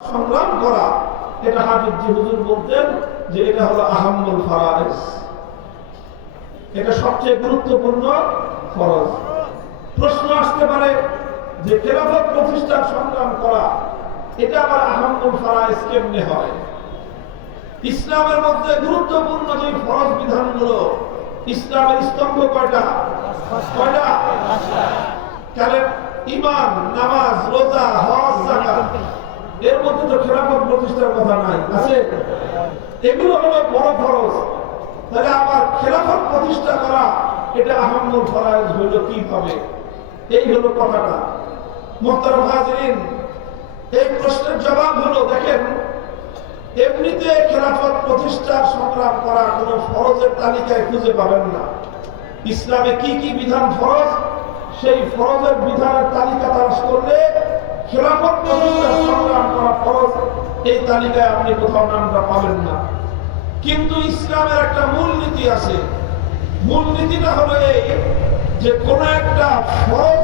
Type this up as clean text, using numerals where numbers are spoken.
সংগ্রাম করা, এটা হাফিজ জি হুজুর বলতেন যে এটা হলো আহাম্মুল ফারায়েজ, এটা সবচেয়ে গুরুত্বপূর্ণ ফরজ। প্রশ্ন আসতে পারে যে খেলাফত প্রতিষ্ঠার সংগ্রাম করা এটা আবার আহাম্মুল ফারায়েজ কেমনে হয়? ইসলামের মধ্যে গুরুত্বপূর্ণ যে ফরজ বিধানগুলো, ইসলামের স্তম্ভ কয়টা? কারণ ঈমান, নামাজ, রোজা, হজ, যাকাত, এর মধ্যে তো খেলাফত প্রতিষ্ঠার কথা নাই, আছে? এগুলো হলো বড় ফরজ। তাহলে আবার খেলাফত প্রতিষ্ঠা করা এটা আহাম্মুল ফারায়েজ হইল কিভাবে? এই হলো কথাটা। মুহতারাম হাজিরিন, এই প্রশ্নের জবাব হলো, দেখেন, এমনিতে খেলাফত প্রতিষ্ঠার সংগ্রাম করা কোনো ফরজের তালিকায় খুঁজে পাবেন না। ইসলামে কি কি বিধান ফরজ, সেই ফরজের বিধানের তালিকা তালাশ করলে খেলাফত প্রতিষ্ঠার সংগ্রাম করা ফরজ, এই তালিকায় আপনি কোথাও নামটা পাবেন না। কিন্তু ইসলামের একটা মূল নীতি আছে। মূল নীতিটা হলো এই যে কোন একটা ফরজ